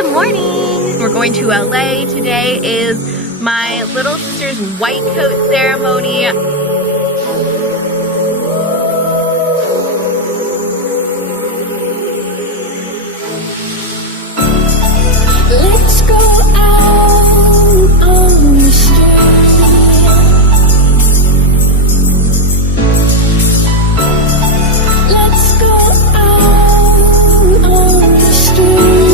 Good morning! We're going to LA. Today is my little sister's white coat ceremony. Let's go out on the street. Let's go out on the street.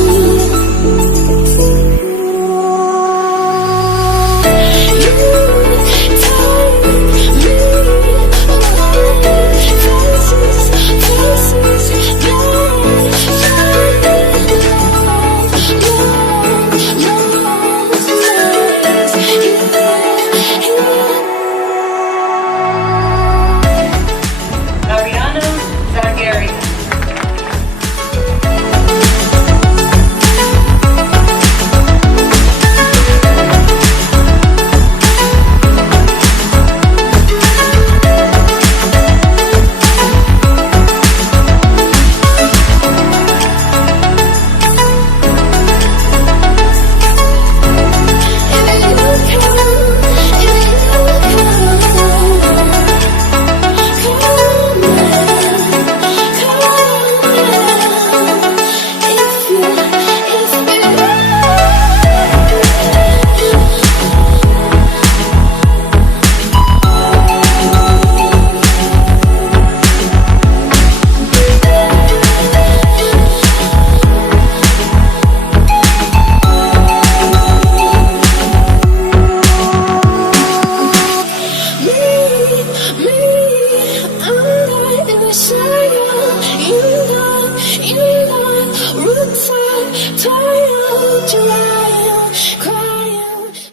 In the roots are tired.